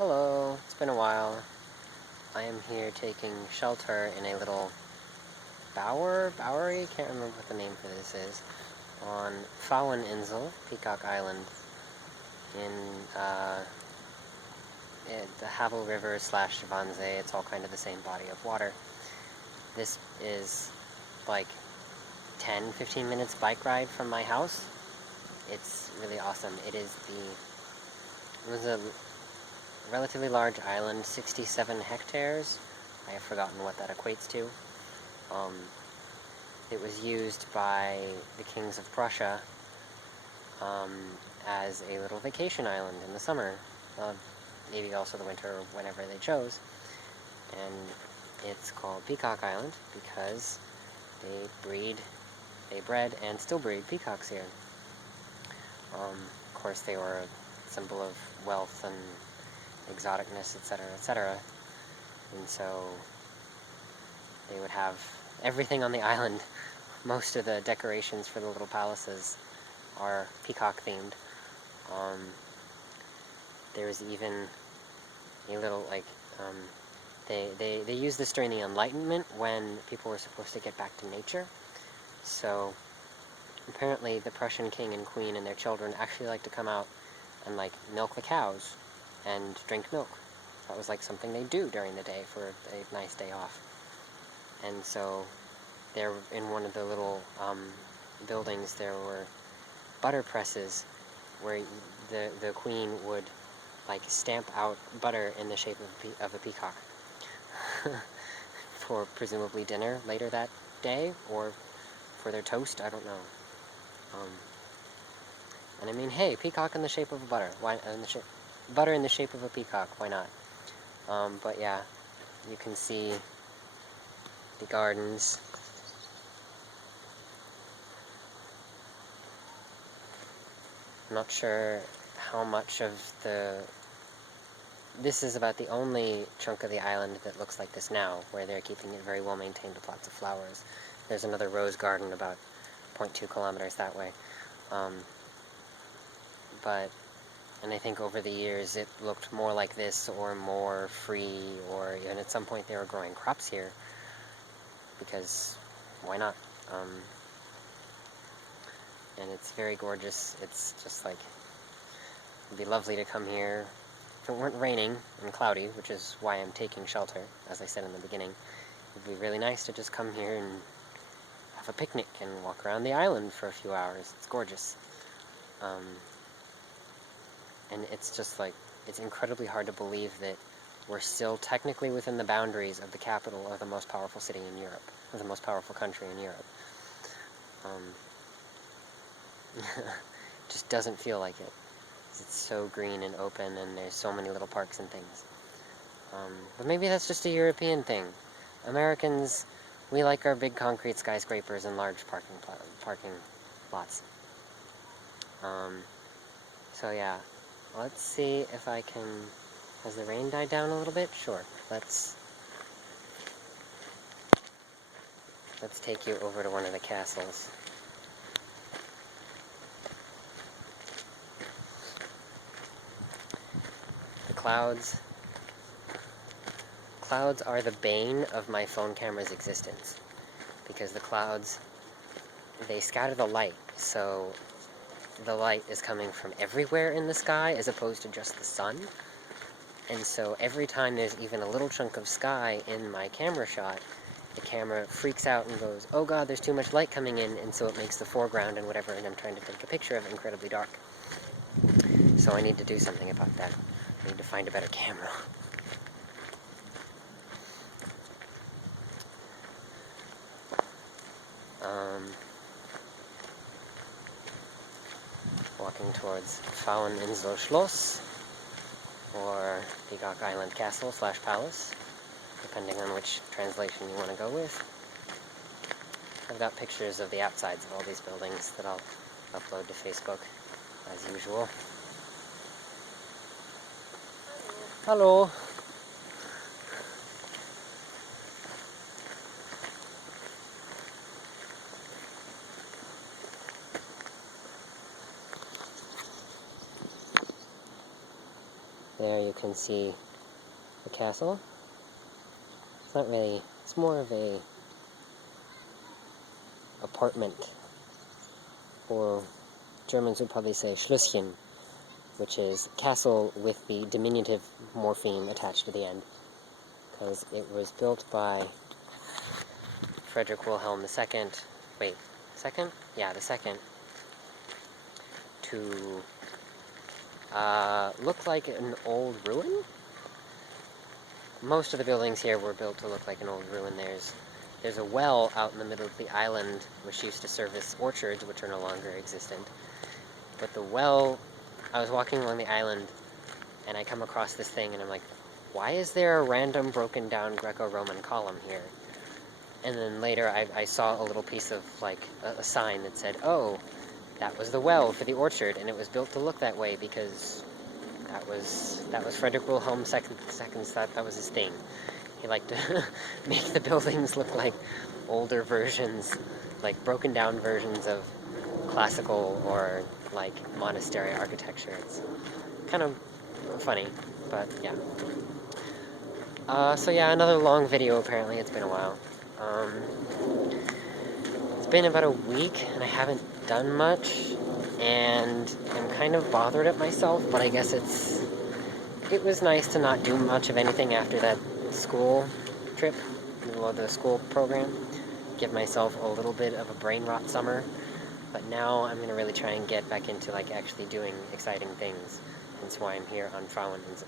Hello, it's been a while. I am here taking shelter in a little bowery, can't remember what the name for this is, on Pfaueninsel, Peacock Island, in the Havel River / Wannsee. It's all kind of the same body of water. This is like 10-15 minutes bike ride from my house. It's really awesome. It was a relatively large island, 67 hectares. I have forgotten what that equates to. It was used by the kings of Prussia as a little vacation island in the summer, maybe also the winter or whenever they chose. And it's called Peacock Island because they bred and still breed peacocks here. Of course, they were a symbol of wealth and exoticness, etc., etc. And so they would have everything on the island. Most of the decorations for the little palaces are peacock themed. There's even a little, they used this during the Enlightenment when people were supposed to get back to nature. So apparently the Prussian king and queen and their children actually like to come out and milk the cows and drink milk. That was something they do during the day for a nice day off. And so there, in one of the little buildings, there were butter presses where the queen would stamp out butter in the shape of a peacock for presumably dinner later that day, or for their toast, I don't know. And I mean, hey, peacock in the shape of a butter. Butter in the shape of a peacock, why not? But yeah, you can see the gardens. I'm not sure how much of this is about the only chunk of the island that looks like this now, where they're keeping it very well maintained with lots of flowers. There's another rose garden about 0.2 kilometers that way. And I think over the years it looked more like this, or more free, or even at some point they were growing crops here, because why not? And it's very gorgeous. It's just it'd be lovely to come here. If it weren't raining and cloudy, which is why I'm taking shelter, as I said in the beginning, it'd be really nice to just come here and have a picnic and walk around the island for a few hours. It's gorgeous. And it's just it's incredibly hard to believe that we're still technically within the boundaries of the capital of the most powerful city in Europe, or the most powerful country in Europe. Just doesn't feel like it. It's so green and open, and there's so many little parks and things. But maybe that's just a European thing. Americans, we like our big concrete skyscrapers and large parking lots. So yeah, let's see if I can... Has the rain died down a little bit? Sure. Let's take you over to one of the castles. The clouds are the bane of my phone camera's existence, because the clouds, they scatter the light, so the light is coming from everywhere in the sky as opposed to just the sun. And so every time there's even a little chunk of sky in my camera shot, the camera freaks out and goes, oh god, there's too much light coming in, and so it makes the foreground and whatever, and I'm trying to take a picture of, incredibly dark. So I need to do something about that. I need to find a better camera. Walking towards Pfaueninsel Schloss, or Peacock Island Castle / Palace, depending on which translation you want to go with. I've got pictures of the outsides of all these buildings that I'll upload to Facebook, as usual. Hello! there you can see the castle. It's not really, it's more of a apartment, or Germans would probably say Schlösschen, which is castle with the diminutive morpheme attached to the end, because it was built by Frederick Wilhelm II, wait, second? Yeah, the second, to look like an old ruin? Most of the buildings here were built to look like an old ruin. There's a well out in the middle of the island which used to service orchards, which are no longer existent. But the well, I was walking along the island, and I come across this thing, and I'm like, why is there a random broken down Greco-Roman column here? And then later I saw a little piece of, like, a sign that said, oh, that was the well for the orchard, and it was built to look that way because that was Frederick Wilhelm II's, that was his thing. He liked to make the buildings look like older versions, like broken down versions of classical or like monastery architecture. It's kind of funny, but yeah. So yeah, another long video apparently. It's been a while. It's been about a week and I haven't done much, and I'm kind of bothered at myself, but I guess it was nice to not do much of anything after that school trip, well, the school program. Give myself a little bit of a brain rot summer, but now I'm gonna really try and get back into like actually doing exciting things. That's why I'm here on Pfaueninsel.